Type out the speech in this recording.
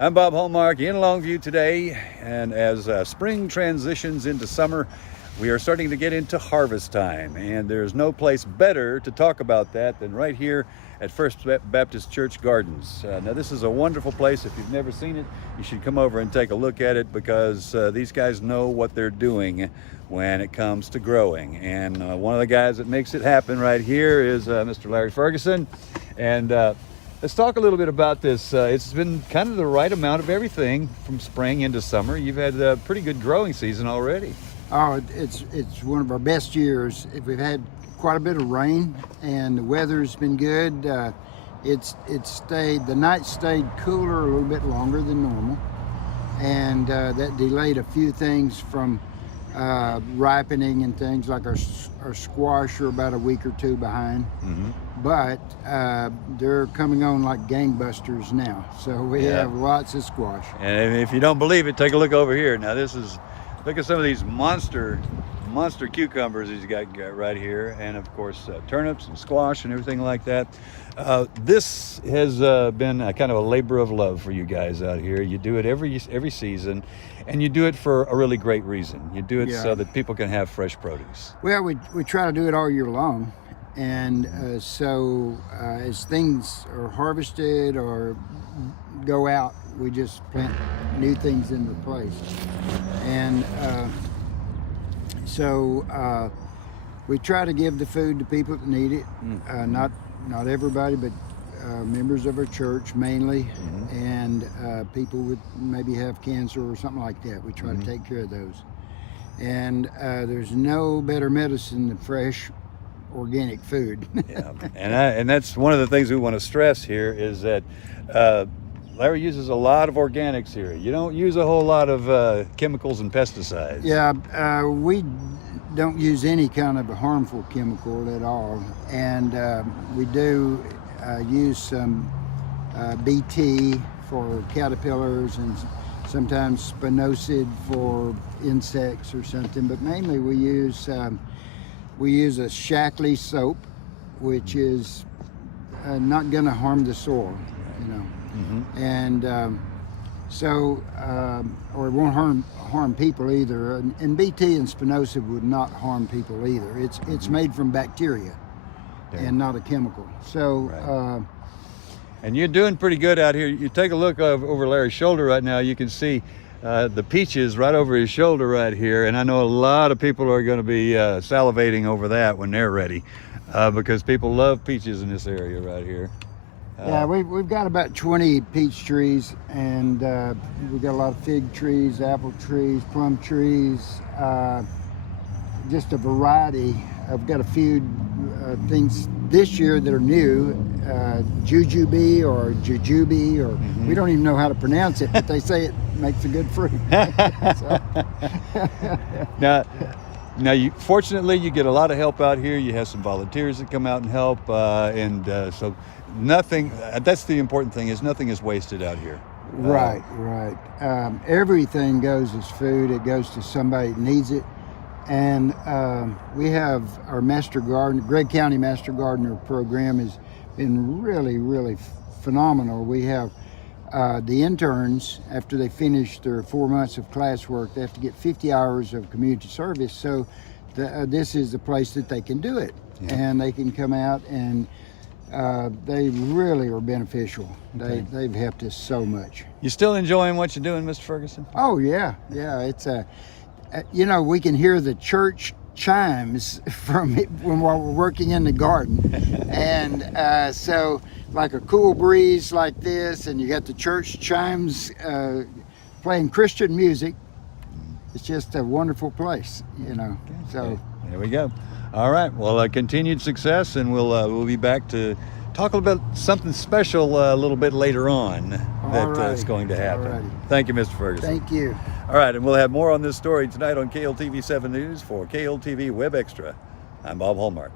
I'm Bob Hallmark in Longview today, and as spring transitions into summer, we are starting to get into harvest time, and there's no place better to talk about that than right here at First Baptist Church Gardens. Now this is a wonderful place. If you've never seen it, you should come over and take a look at it, because these guys know what they're doing when it comes to growing. And one of the guys that makes it happen right here is Mr. Larry Ferguson. And let's talk a little bit about this. It's been kind of the right amount of everything from spring into summer. You've had a pretty good growing season already. Oh, it's one of our best years. We've had quite a bit of rain, and the weather's been good. The night stayed cooler a little bit longer than normal, and that delayed a few things from ripening, and things like our squash are about a week or two behind. Mm-hmm. But they're coming on like gangbusters now, so we have lots of squash. And if you don't believe it, take a look over here. Now look at some of these monster cucumbers he's got right here, and of course turnips and squash and everything like that. This has been a kind of a labor of love for you guys out here. You do it every season, and you do it for a really great reason. You do it so that people can have fresh produce. Well, we try to do it all year long, and so as things are harvested or go out, we just plant new things into place. And so we try to give the food to people that need it. Not everybody, but members of our church mainly, and people with maybe have cancer or something like that. We try to take care of those. And there's no better medicine than fresh organic food. Yeah, and that's one of the things we want to stress here is that Larry uses a lot of organics here. You don't use a whole lot of chemicals and pesticides. Yeah, we don't use any kind of a harmful chemical at all. And we do use some BT for caterpillars, and sometimes spinosad for insects or something. But mainly we use a Shackley soap, which is not going to harm the soil, you know. And or it won't harm people either. And BT and spinosad would not harm people either. It's made from bacteria and not a chemical. So and you're doing pretty good out here. You take a look over Larry's shoulder right now. You can see the peaches right over his shoulder right here, and I know a lot of people are going to be salivating over that when they're ready, because people love peaches in this area right here. Yeah, we've got about 20 peach trees, and we've got a lot of fig trees, apple trees, plum trees, just a variety. I've got a few things this year that are new, jujube or we don't even know how to pronounce it, but they say it makes a good fruit. Now, fortunately, you get a lot of help out here. You have some volunteers that come out and help, so nothing. That's the important thing, is nothing is wasted out here. Right. Everything goes as food. It goes to somebody that needs it. And we have our Master Gardener, Gregg County Master Gardener program has been really, really phenomenal. We have the interns, after they finish their 4 months of classwork, they have to get 50 hours of community service. So this is the place that they can do it. Yeah. And they can come out, and they really are beneficial. Okay. They've helped us so much. You still enjoying what you're doing, Mr. Ferguson? Oh, yeah. It's we can hear the church chimes while we're working in the garden. And so like a cool breeze like this, and you got the church chimes playing Christian music. It's just a wonderful place, you know. So there we go. All right, well, continued success, and we'll be back to talk about something special a little bit later on that's going to happen. Thank you, Mr. Ferguson. Thank you. All right, and we'll have more on this story tonight on KLTV 7 News. For KLTV WebXtra, I'm Bob Hallmark.